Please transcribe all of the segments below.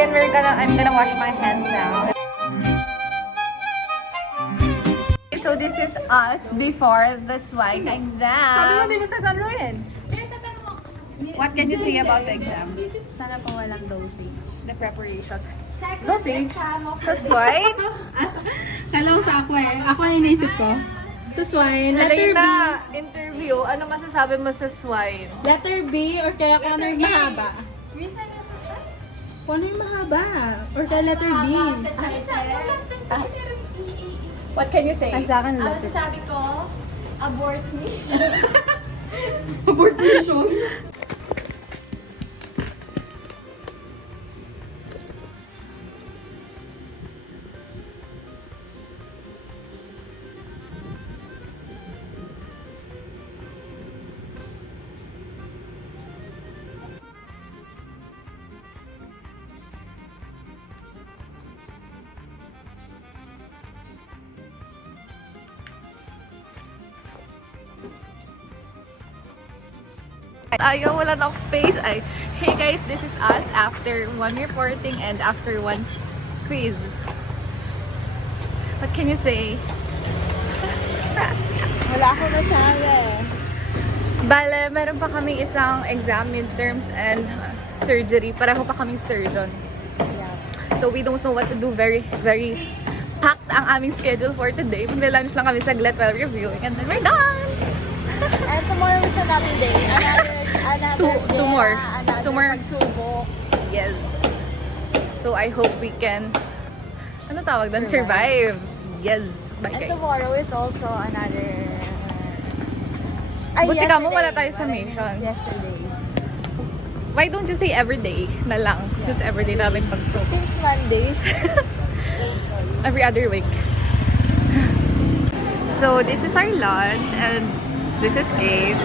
and I'm gonna wash my hands now. So this is us before the swine exam. Sabi mo, di ba sa Sunruin? What can you say about the exam? Sana po walang dosing. The preparation. Dosing? Sa swine? Hello sa ako eh. Ako ang iniisip ko. Sa swine. Letter B. Alina, interview. Ano masasabi mo sa swine? Letter B or kaya kung ano yung mahaba? Kung ano yung mahaba? Or kaya letter B? What can you say? Ang sa akin letter. Sabi ko, abort me. Abortion. Ayaw, wala na akong space. Ay, hey guys, this is us after one reporting and after one quiz. What can you say? Wala akong masabi. Bale, meron pa kaming isang exam, midterms and surgery. Pareho pa kaming surgeon. Yeah. So we don't know what to do. Very packed ang aming schedule for today. Magla-lunch lang kami saglit while reviewing and then we're done! And tomorrow is another day. Two more. Another Two more. pagsubok. Yes. So I hope we can, ano tawag doon? Survive. Yes. Bye And guys. tomorrow is also another... Buti ka mo, yesterday. wala tayo sa mention. Yesterday. Why don't you say everyday na lang? Since everyday namin pagsubok. Since Monday. Every other week. So this is our lunch and this is Kate.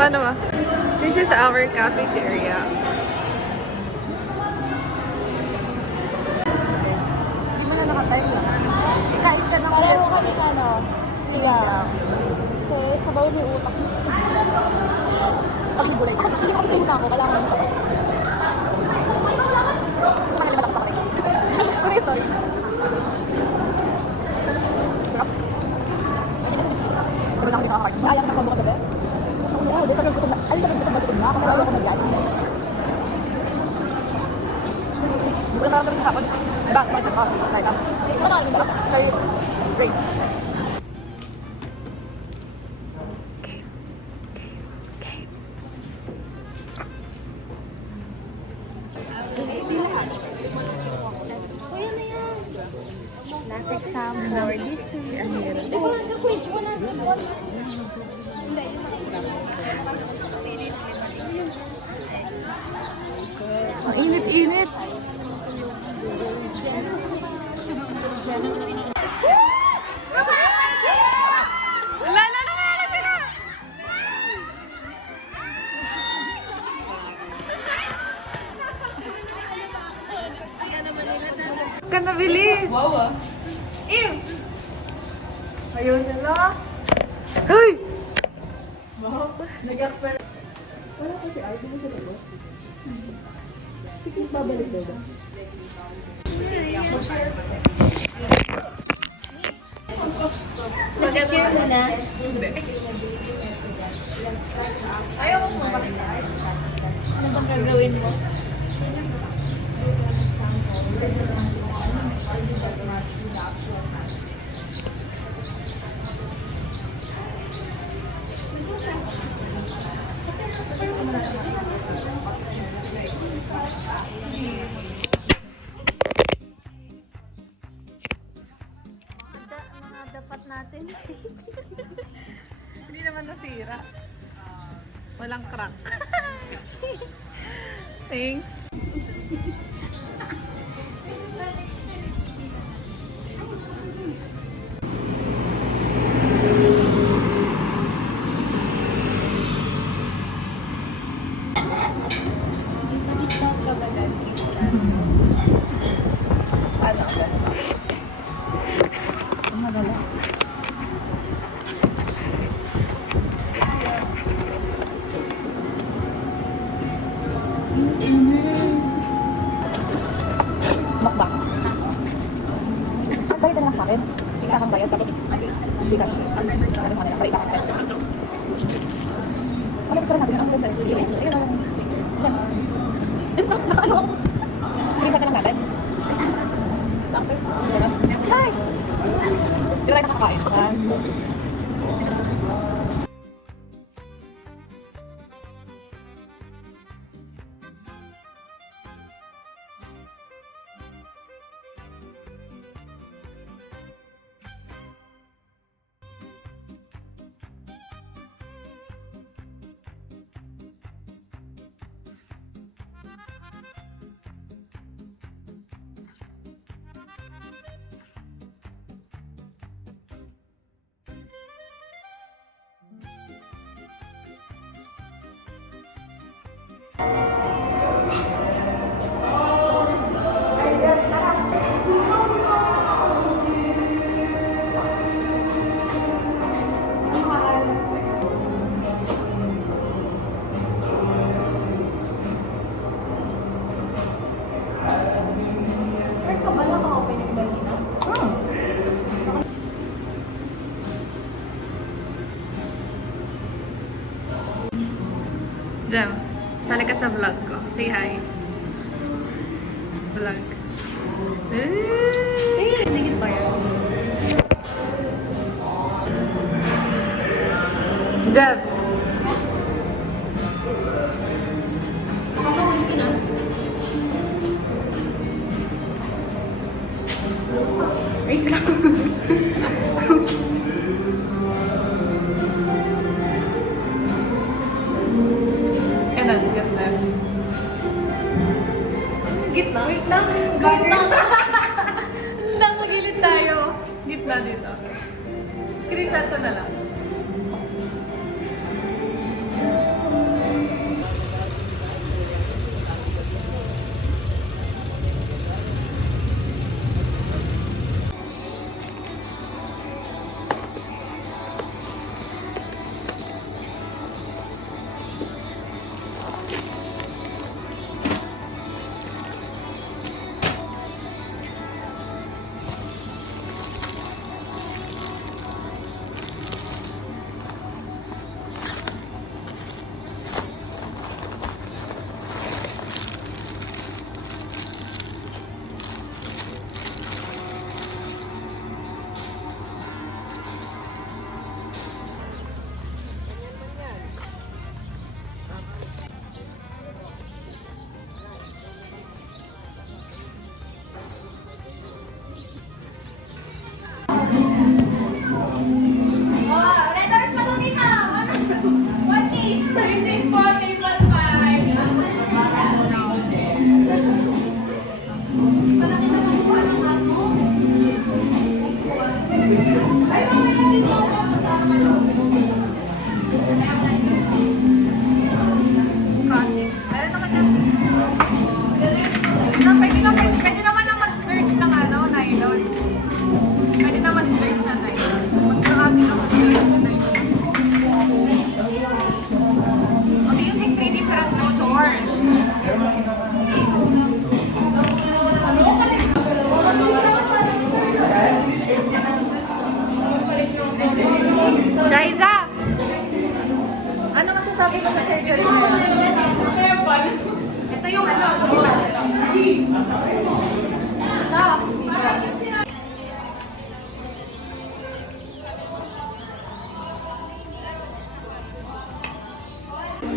Paano ba? This is our cafeteria. Hindi mo na nakatayo. Kahit ka naman. Pareho kami siya. Kasi sabaw may utak. Pag gulay ka. Hindi kasi tingin ako. Kailangan mo sabaw. Sorry. Ayaw na pagbukas na ba? Oo, di sabi ko na. Ay, sabi ko na gutom na. Kasi ayaw ko mag-yan. Hindi ko na naman kami hapon. Back by the coffee. Right now. Ito na namin dalawa. Very great. Last exam for this year. Di ba, nag-quiz mo na. Ang init-init. Lala sila! Ka nabili. Wow ah. Ew! Ayun nila. Hey! Wow. Nag-expert. Wala kasi ID mo sa labo. Sige, babalik daw ba? Secure mo na. Ayaw mo bakit? Ano bang gagawin mo? Mga dapat natin. Hindi naman nasira. Walang crack. Thanks. Ano ako? Madala. picture natin. Ang ganda. Sige, ayun lang. Naka-ano ako. Sige, na lang natin. Hi! Hindi tayo nakakain. Jam, sali ka sa vlog ko. Say hi. Vlog. Tingin pa yan. Jam. Wait lang. Kanan, ganda. Gitna? Wait lang. Gitna. Nasa gilid tayo. Gitna dito. Screenshot ko na lang. Pwede naman ang mag-skirt ng nylon. Pwede na mag-skirt na nylon. Magkakati na mag-skirt na nylon. Okay, using 3 different sutures. Raiza! Ano masasabi ko sa surgery mo? Ito yung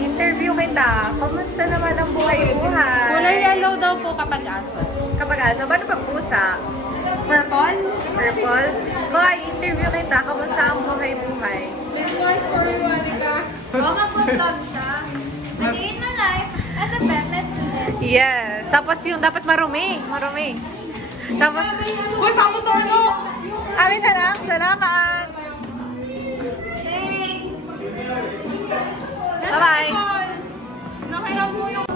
Interview kita. Kamusta naman ang buhay-buhay? Kulay yellow daw po kapag aso. Kapag aso, paano pag pusa? Purple? Purple? Boy, interview kita. Kamusta ang buhay-buhay? This one's for you, Anika. Baka mag-vlog siya. Nag-in my life as a business student. Yes. Tapos yung dapat marumi. Marumi. Tapos... Uy, pamutorno! Amin na lang. Salamat. Bye-bye. Nakiram mo yung...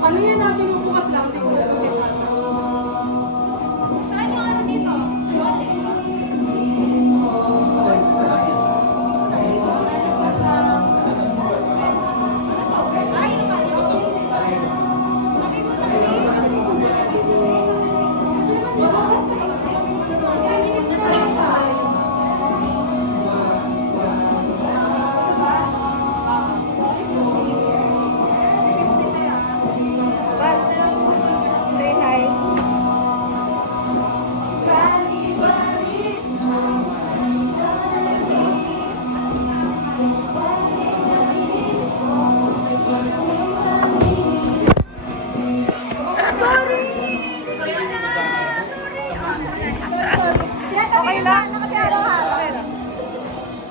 Ano yan natin bukas lang? Saan yung ano dito?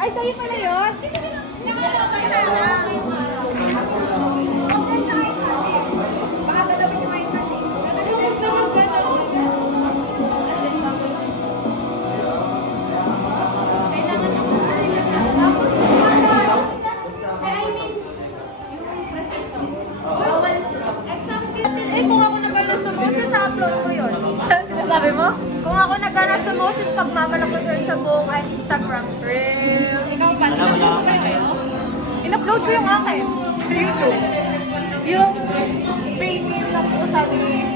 Ay, sa'yo pala yun? Baka galawin yung iPad eh. Eh, kung ako nag-ano sa Moses, upload ko yun. Sabi mo? Kung ako nag-ano sa Moses, pagmamalak ko yun sa buong Instagram. Real. Ikaw pa, in-upload ko ba yun? In-upload ko yung akin. Sa YouTube. Yung straight view lang po sabi ni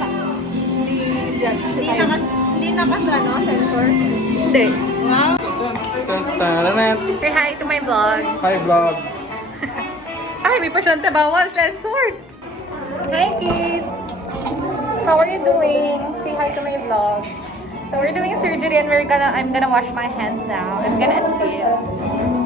Hindi nakas ano, sensor. Hindi. Wow. Taranet. Say hi to my vlog. Hi vlog. Ay, may pasyente bawal. Censored. Hi, Kate. How are you doing? Say hi to my vlog. So we're doing surgery and I'm gonna wash my hands now. I'm gonna assist.